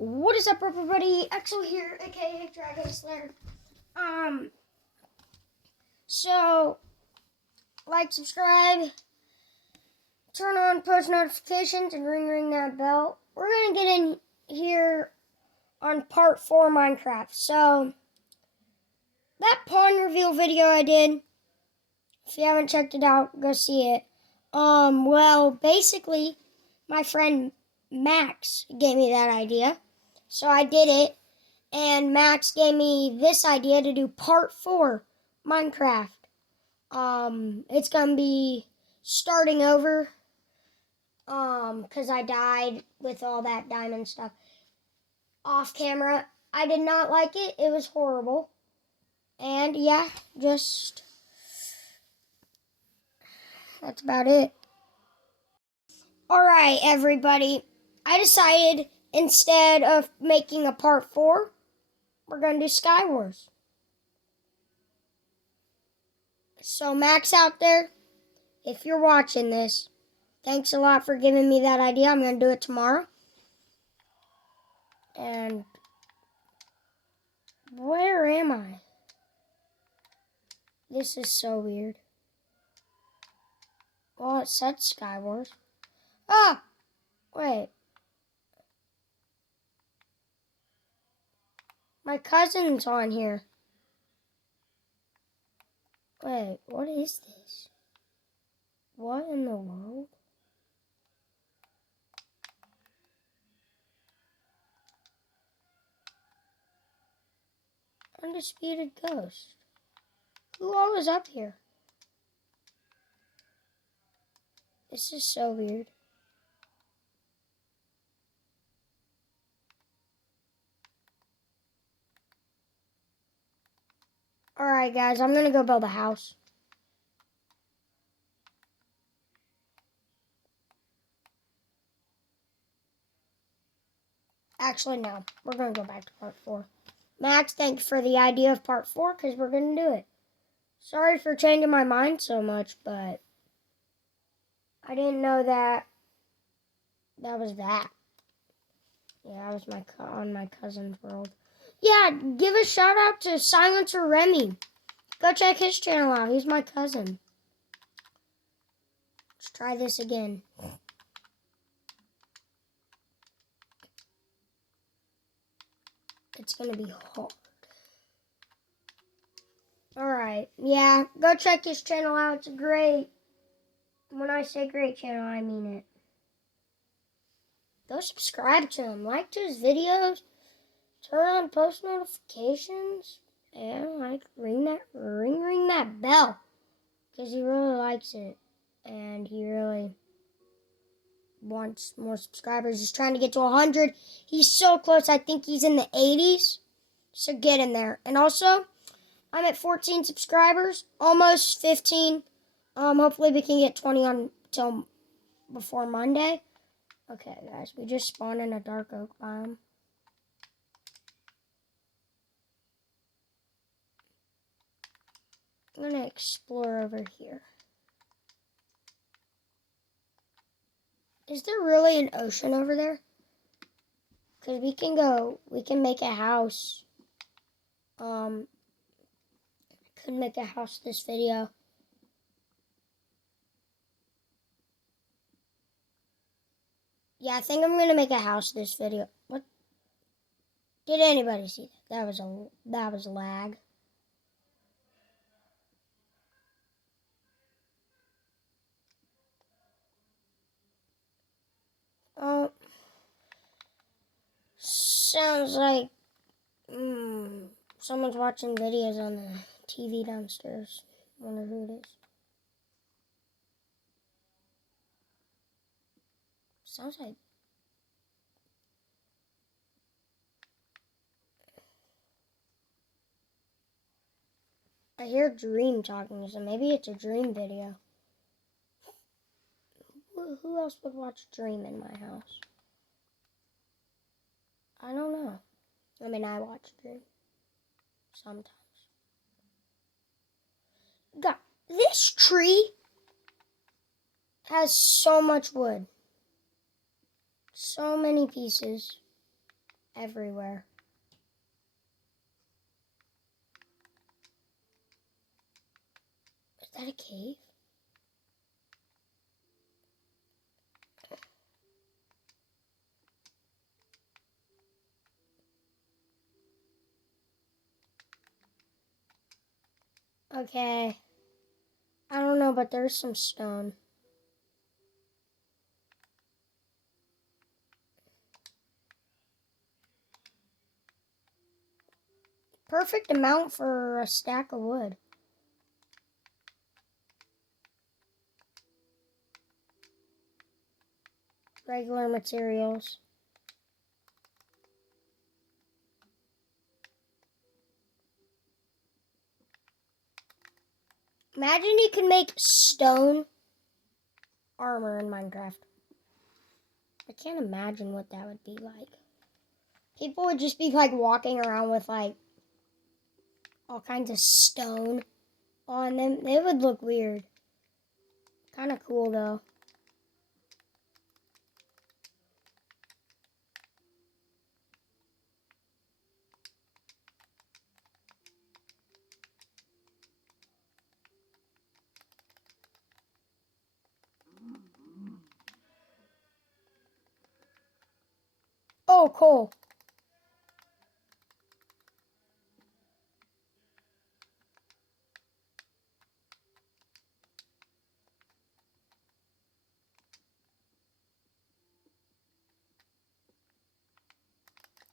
What is up, everybody? Axel here, aka Dragon Slayer. So like, subscribe, turn on post notifications, and ring that bell. We're gonna get in here on part 4 Minecraft. So that pawn reveal video I did, if you haven't checked it out, go see it. Well, basically, my friend Max gave me that idea, so I did it. And Max gave me this idea to do part 4 Minecraft. It's gonna be starting over. Cause I died with all that diamond stuff off camera. I did not like it. It was horrible. And yeah, just that's about it. Alright, everybody. I decided instead of making a part 4, we're gonna do Sky Wars. So Max out there, if you're watching this, thanks a lot for giving me that idea. I'm going to do it tomorrow. And where am I? This is so weird. Well, it said Sky Wars. Ah! Wait. My cousin's on here. Wait, what is this? What in the world? Undisputed Ghost. Who all is up here? This is so weird. Alright, guys, I'm going to go build a house. Actually, no. We're going to go back to part 4. Max, thank you for the idea of part 4, because we're going to do it. Sorry for changing my mind so much, but I didn't know that was that. Yeah, I was on my cousin's world. Yeah, give a shout out to Silencer Remy. Go check his channel out. He's my cousin. Let's try this again. It's going to be hard. Alright, yeah, go check his channel out. It's great. When I say great channel, I mean it. Go subscribe to him. Like his videos. Turn on post notifications. And like ring that bell. Because he really likes it. And he really wants more subscribers. He's trying to get to 100. He's so close. I think he's in the 80s. So get in there. And also, I'm at 14 subscribers. Almost 15. Hopefully we can get 20 until before Monday. Okay, guys. We just spawned in a dark oak biome. I'm going to explore over here. Is there really an ocean over there? Because we can make a house. I could make a house this video. Yeah, I think I'm going to make a house this video. What? Did anybody see that? That was lag. Oh. Sounds like someone's watching videos on the TV downstairs. Wonder who it is. Sounds like I hear Dream talking, so maybe it's a Dream video. Who else would watch Dream in my house? I don't know. I mean, I watch Dream sometimes. God, this tree has so much wood. So many pieces. everywhere. Is that a cave? Okay. I don't know, but there's some stone. Perfect amount for a stack of wood. Regular materials. Imagine you can make stone armor in Minecraft. I can't imagine what that would be like. People would just be like walking around with like all kinds of stone on them. It would look weird. Kind of cool though. Oh, cool.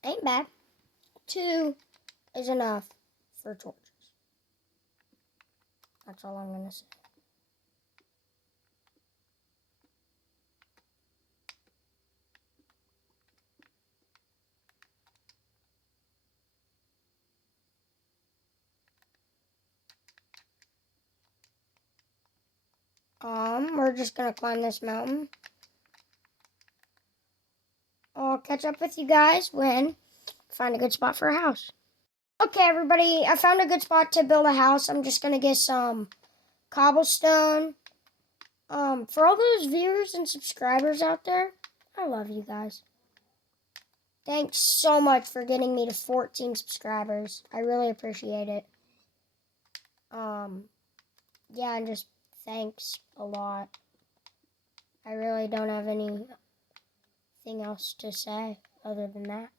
Ain't bad. 2 is enough for torches. That's all I'm gonna say. We're just gonna climb this mountain. I'll catch up with you guys when I find a good spot for a house. Okay, everybody, I found a good spot to build a house. I'm just gonna get some cobblestone. For all those viewers and subscribers out there, I love you guys. Thanks so much for getting me to 14 subscribers. I really appreciate it. Yeah, and just thanks a lot. I really don't have anything else to say other than that.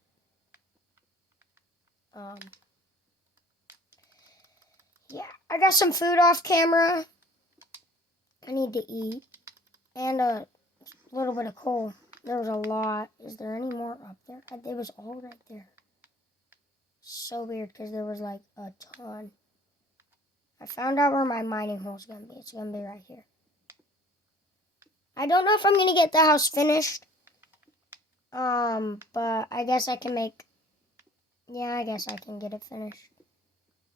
Yeah, I got some food off camera. I need to eat. And a little bit of coal. There was a lot. Is there any more up there? It was all right there. So weird because there was like a ton. I found out where my mining hole is going to be. It's going to be right here. I don't know if I'm going to get the house finished. But I guess I can make... Yeah, I guess I can get it finished.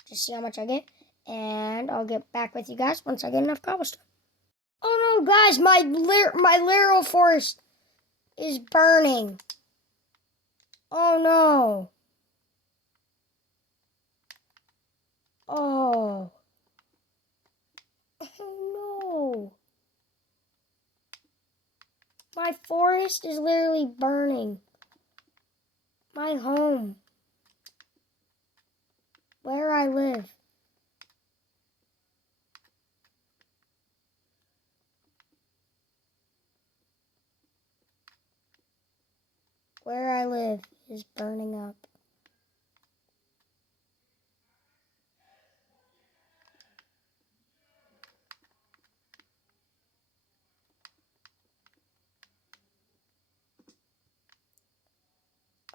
Just see how much I get. And I'll get back with you guys once I get enough cobblestone. Oh no, guys, my laurel forest is burning. Oh no. Oh. Oh no. My forest is literally burning. My home. Where I live. Where I live is burning up.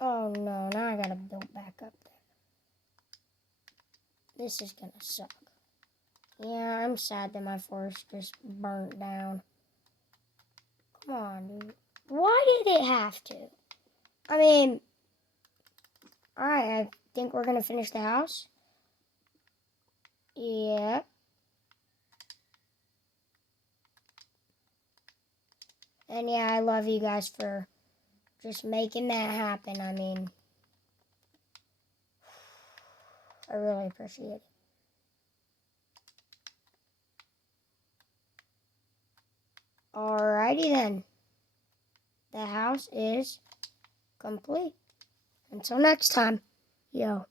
Oh no, now I gotta build back up there. This is gonna suck. Yeah, I'm sad that my forest just burnt down. Come on, dude. Why did it have to? I mean, alright, I think we're gonna finish the house. Yeah. And yeah, I love you guys for just making that happen. I mean, I really appreciate it. Alrighty then. The house is complete. Until next time, yo.